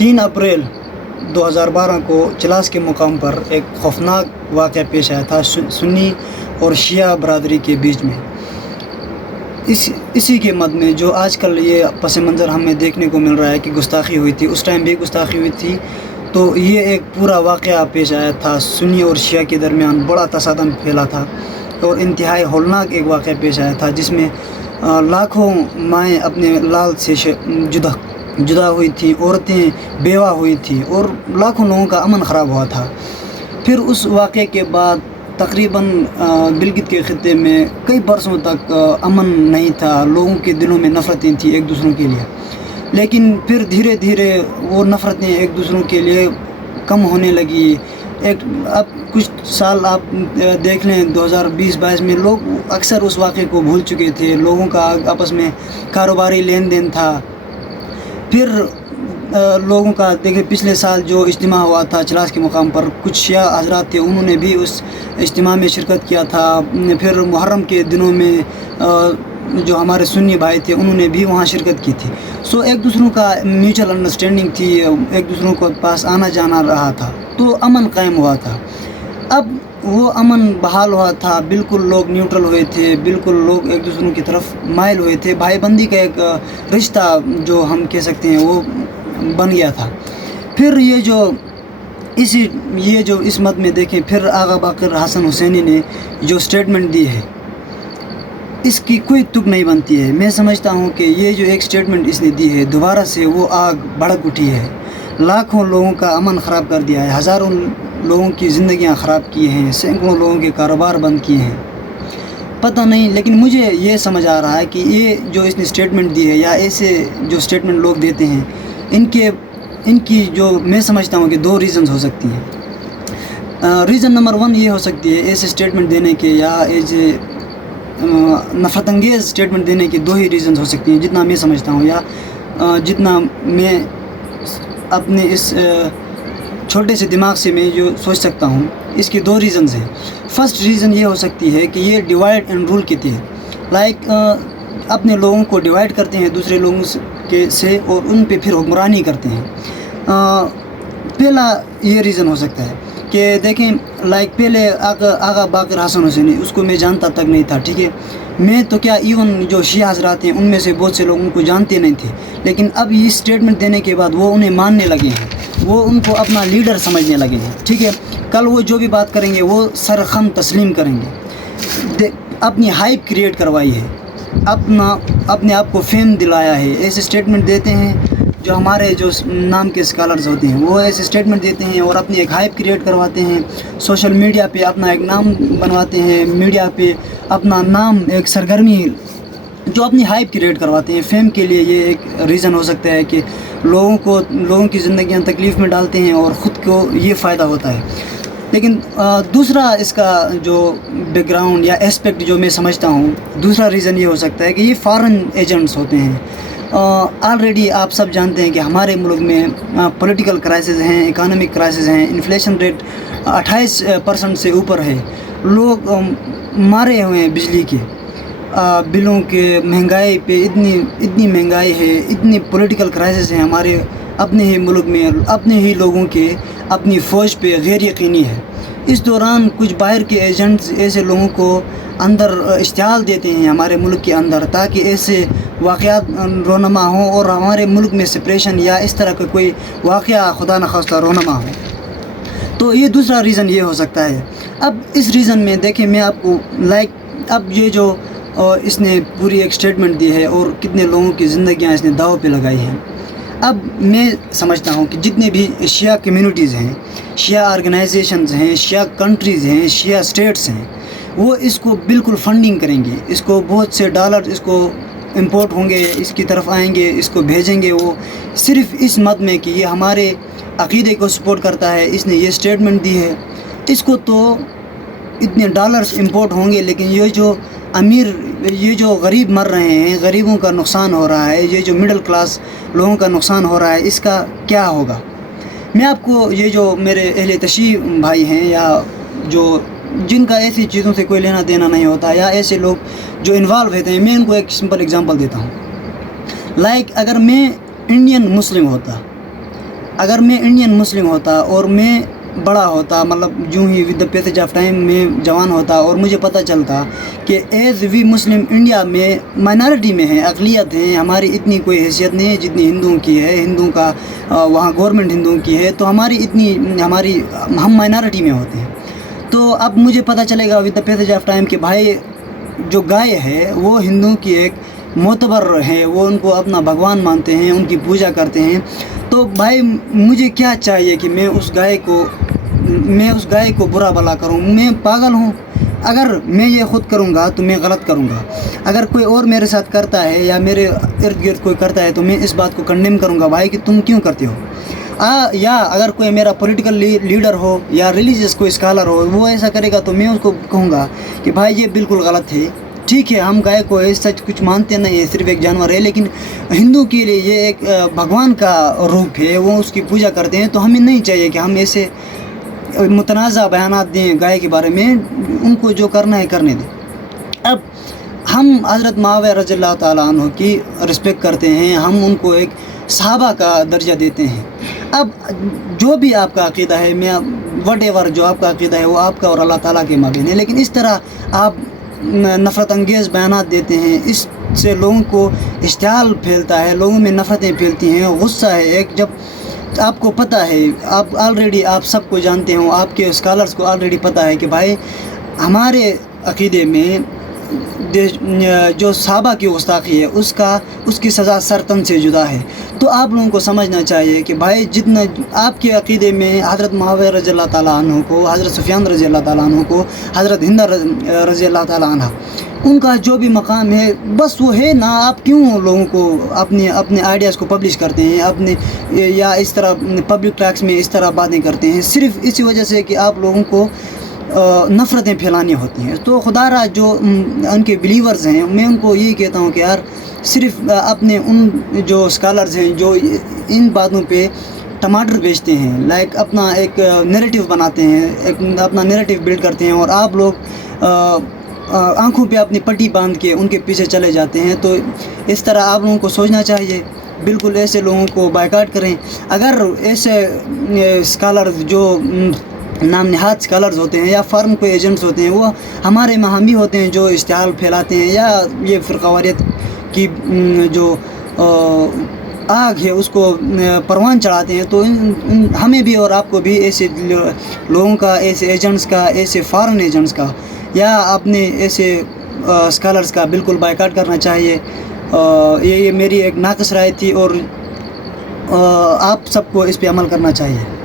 3 April 2012 کو چلاس کے مقام پر ایک خوفناک واقعہ پیش آیا تھا سنی اور شیعہ برادری کے بیچ میں. اسی کے مد میں جو آج کل یہ پس منظر ہمیں دیکھنے کو مل رہا ہے کہ گستاخی ہوئی تھی، اس ٹائم بھی گستاخی ہوئی تھی. تو یہ ایک پورا واقعہ پیش آیا تھا، سنی اور شیعہ کے درمیان بڑا تصادم پھیلا تھا اور انتہائی ہولناک ایک واقعہ پیش آیا تھا، جس میں لاکھوں مائیں اپنے لال سے جدا ہوئی تھیں، عورتیں بیوہ ہوئی تھیں اور لاکھوں لوگوں کا امن خراب ہوا تھا. پھر اس واقعے کے بعد تقریباً گلگت کے خطے میں کئی برسوں تک امن نہیں تھا، لوگوں کے دلوں میں نفرتیں تھیں ایک دوسروں کے لیے. لیکن پھر دھیرے دھیرے وہ نفرتیں ایک دوسروں کے لیے کم ہونے لگی. اب کچھ سال آپ دیکھ لیں 2020-22 میں لوگ اکثر اس واقعے کو بھول چکے تھے، لوگوں کا آپس میں کاروباری لین دین تھا. پھر لوگوں کا دیکھیں پچھلے سال جو اجتماع ہوا تھا چلاس کے مقام پر، کچھ شیعہ حضرات تھے، انہوں نے بھی اس اجتماع میں شرکت کیا تھا. پھر محرم کے دنوں میں جو ہمارے سنی بھائی تھے انہوں نے بھی وہاں شرکت کی تھی. سو ایک دوسروں کا میوچل انڈرسٹینڈنگ تھی، ایک دوسروں کو پاس آنا جانا رہا تھا، تو امن قائم ہوا تھا. اب وہ امن بحال ہوا تھا، بالکل لوگ نیوٹرل ہوئے تھے، بالکل لوگ ایک دوسروں کی طرف مائل ہوئے تھے، بھائی بندی کا ایک رشتہ جو ہم کہہ سکتے ہیں وہ بن گیا تھا. پھر یہ جو اس مد میں دیکھیں، پھر آغا باقر حسن حسینی نے جو سٹیٹمنٹ دی ہے اس کی کوئی تک نہیں بنتی ہے. میں سمجھتا ہوں کہ یہ جو ایک سٹیٹمنٹ اس نے دی ہے، دوبارہ سے وہ آگ بھڑک اٹھی ہے، لاکھوں لوگوں کا امن خراب کر دیا ہے، ہزاروں لوگوں کی زندگیاں خراب کی ہیں، سینکڑوں لوگوں کے کاروبار بند کیے ہیں. پتہ نہیں، لیکن مجھے یہ سمجھ آ رہا ہے کہ یہ جو اس نے سٹیٹمنٹ دی ہے یا ایسے جو سٹیٹمنٹ لوگ دیتے ہیں، ان کی جو میں سمجھتا ہوں کہ 2 ریزنز ہو سکتی ہیں. ریزن نمبر 1 یہ ہو سکتی ہے ایسے سٹیٹمنٹ دینے کے یا ایسے نفرت انگیز سٹیٹمنٹ دینے کی 2 ہی ریزنز ہو سکتی ہیں، جتنا میں سمجھتا ہوں یا جتنا میں اپنے اس چھوٹے سے دماغ سے میں جو سوچ سکتا ہوں. اس کی 2 ریزنز ہیں. فرسٹ ریزن یہ ہو سکتی ہے کہ یہ ڈیوائڈ اینڈ رول کی تھی، اپنے لوگوں کو ڈیوائڈ کرتے ہیں دوسرے لوگوں سے اور ان پہ پھر حکمرانی کرتے ہیں. پہلا یہ ریزن ہو سکتا ہے کہ دیکھیں پہلے آغا باقر حسن حسینی، اس کو میں جانتا تک نہیں تھا، ٹھیک ہے، میں تو کیا ایون جو شیعہ حضرات ہیں ان میں سے بہت سے لوگوں کو جانتے نہیں تھے. لیکن اب یہ سٹیٹمنٹ دینے کے بعد وہ انہیں ماننے لگے ہیں، وہ ان کو اپنا لیڈر سمجھنے لگے ہیں، ٹھیک ہے. کل وہ جو بھی بات کریں گے وہ سرخم تسلیم کریں گے. اپنی ہائپ کریٹ کروائی ہے، اپنے آپ کو فیم دلایا ہے. ایسے سٹیٹمنٹ دیتے ہیں جو ہمارے جو نام کے اسکالرز ہوتے ہیں، وہ ایسے سٹیٹمنٹ دیتے ہیں اور اپنی ایک ہائپ کریٹ کرواتے ہیں، سوشل میڈیا پہ اپنا ایک نام بنواتے ہیں، میڈیا پہ اپنا نام ایک سرگرمی جو اپنی ہائپ کریٹ کرواتے ہیں فیم کے لیے. یہ ایک ریزن ہو سکتا ہے کہ لوگوں کی زندگیاں تکلیف میں ڈالتے ہیں اور خود کو یہ فائدہ ہوتا ہے. لیکن دوسرا اس کا جو بیک گراؤنڈ یا اسپیکٹ جو میں سمجھتا ہوں، دوسرا ریزن یہ ہو سکتا ہے کہ یہ فارن ایجنٹس ہوتے ہیں. آلریڈی آپ سب جانتے ہیں کہ ہمارے ملک میں پولیٹیکل کرائسس ہیں، اکانومک کرائسس ہیں، انفلیشن ریٹ 28% سے اوپر ہے، لوگ مارے ہوئے ہیں بجلی کے بلوں کے، مہنگائی پہ اتنی مہنگائی ہے، اتنی پولیٹیکل کرائسس ہیں ہمارے اپنے ہی ملک میں، اپنے ہی لوگوں کے اپنی فوج پہ غیر یقینی ہے. اس دوران کچھ باہر کے ایجنٹس ایسے لوگوں کو اندر اشتعال دیتے ہیں ہمارے ملک کے اندر، تاکہ ایسے واقعات رونما ہوں اور ہمارے ملک میں سپریشن یا اس طرح کا کوئی واقعہ خدا نخواستہ رونما ہو. تو یہ دوسرا ریزن یہ ہو سکتا ہے. اب اس ریزن میں دیکھیں میں آپ کو اب یہ جو اس نے پوری ایک سٹیٹمنٹ دی ہے اور کتنے لوگوں کی زندگیاں اس نے داؤ پہ لگائی ہیں. اب میں سمجھتا ہوں کہ جتنے بھی شیعہ کمیونٹیز ہیں، شیعہ آرگنائزیشنز ہیں، شیعہ کنٹریز ہیں، شیعہ اسٹیٹس ہیں، وہ اس کو بالکل فنڈنگ کریں گے. اس کو بہت سے ڈالر اس کو امپورٹ ہوں گے، اس کی طرف آئیں گے، اس کو بھیجیں گے، وہ صرف اس مد میں کہ یہ ہمارے عقیدے کو سپورٹ کرتا ہے، اس نے یہ سٹیٹمنٹ دی ہے. اس کو تو اتنے ڈالرز امپورٹ ہوں گے، لیکن یہ جو غریب مر رہے ہیں، غریبوں کا نقصان ہو رہا ہے، یہ جو مڈل کلاس لوگوں کا نقصان ہو رہا ہے، اس کا کیا ہوگا؟ میں آپ کو یہ جو میرے اہل تشیع بھائی ہیں یا جن کا ایسی چیزوں سے کوئی لینا دینا نہیں ہوتا یا ایسے لوگ جو انوالو ہوتے ہیں، میں ان کو ایک سمپل اگزامپل دیتا ہوں. اگر میں انڈین مسلم ہوتا، اگر میں انڈین مسلم ہوتا اور میں بڑا ہوتا، مطلب جو ہی with the passage of time میں جوان ہوتا اور مجھے پتہ چلتا کہ ایز وی مسلم انڈیا میں مائنارٹی میں ہیں، اقلیت ہیں، ہماری اتنی کوئی حیثیت نہیں ہے جتنی ہندوؤں کی ہے، ہندوؤں کا وہاں گورنمنٹ ہندوؤں کی ہے، تو ہم مائنارٹی میں ہوتے ہیں، تو اب مجھے پتہ چلے گا with the passage of time کہ بھائی جو گائے ہے وہ ہندوؤں کی ایک معتبر ہے، وہ ان کو اپنا بھگوان مانتے ہیں، ان کی پوجا کرتے ہیں، تو بھائی مجھے کیا چاہیے کہ میں اس گائے کو برا بھلا کروں؟ میں پاگل ہوں؟ اگر میں یہ خود کروں گا تو میں غلط کروں گا، اگر کوئی اور میرے ساتھ کرتا ہے یا میرے ارد گرد کوئی کرتا ہے تو میں اس بات کو کنڈیم کروں گا بھائی کہ تم کیوں کرتے ہو۔ یا اگر کوئی میرا پولیٹیکل لیڈر ہو یا ریلیجیس کوئی اسکالر ہو وہ ایسا کرے گا تو میں اس کو کہوں گا کہ بھائی یہ بالکل غلط ہے، ٹھیک ہے ہم گائے کو سچ کچھ مانتے نہیں ہے، صرف ایک جانور ہے، لیکن ہندو کے لیے یہ ایک بھگوان کا روپ ہے، وہ اس کی پوجا کرتے ہیں، تو ہمیں نہیں چاہیے کہ ہم ایسے متنازع بیانات دیں گائے کے بارے میں، ان کو جو کرنا ہے کرنے دیں۔ اب ہم حضرت معاویہ رضی اللہ تعالیٰ عنہ کی رسپیکٹ کرتے ہیں، ہم ان کو ایک صحابہ کا درجہ دیتے ہیں۔ اب جو بھی آپ کا عقیدہ ہے، میں وٹ ایور جو آپ کا عقیدہ ہے وہ آپ کا اور اللہ تعالیٰ کے مابین ہے، لیکن اس طرح آپ نفرت انگیز بیانات دیتے ہیں، اس سے لوگوں کو اشتعال پھیلتا ہے، لوگوں میں نفرتیں پھیلتی ہیں، غصہ ہے ایک، جب آپ کو پتہ ہے، آپ آلریڈی آپ سب کو جانتے ہوں، آپ کے اسکالرز کو آلریڈی پتہ ہے کہ بھائی ہمارے عقیدے میں جو صحابہ کی گستاخی ہے اس کی سزا سرطن سے جدا ہے، تو آپ لوگوں کو سمجھنا چاہیے کہ بھائی جتنا آپ کے عقیدے میں حضرت معاویہ رضی اللہ تعالیٰ عنہ کو، حضرت سفیان رضی اللہ تعالیٰ عنہ کو، حضرت ہند رضی اللہ تعالیٰ عنہ، ان کا جو بھی مقام ہے بس وہ ہے نا، آپ کیوں لوگوں کو اپنے آئیڈیاز کو پبلش کرتے ہیں یا اس طرح پبلک ٹاکس میں اس طرح باتیں کرتے ہیں، صرف اسی وجہ سے کہ آپ لوگوں کو نفرتیں پھیلانی ہوتی ہیں۔ تو خدا را جو ان کے بلیورز ہیں، میں ان کو یہی کہتا ہوں کہ یار صرف اپنے ان جو اسکالرز ہیں جو ان باتوں پہ ٹماٹر بیچتے ہیں، لائک اپنا ایک نیریٹو بناتے ہیں، اپنا نیریٹو بلڈ کرتے ہیں، اور آپ لوگ آنکھوں پہ اپنی پٹی باندھ کے ان کے پیچھے چلے جاتے ہیں، تو اس طرح آپ لوگوں کو سوچنا چاہیے، بالکل ایسے لوگوں کو بائیکاٹ کریں۔ اگر ایسے اسکالرز جو نام نہاد اسکالرز ہوتے ہیں یا فارم کوئی ایجنٹس ہوتے ہیں، وہ ہمارے مہام بھی ہوتے ہیں جو اشتعال پھیلاتے ہیں یا یہ فرقہ واریت کی جو آگ ہے اس کو پروان چڑھاتے ہیں، تو ہمیں بھی اور آپ کو بھی ایسے لوگوں کا، ایسے ایجنٹس کا، ایسے فارن ایجنٹس کا یا اپنے ایسے اسکالرز کا بالکل بائیکاٹ کرنا چاہیے۔ یہ میری ایک ناقص رائے تھی اور آپ سب کو اس پہ عمل کرنا چاہیے۔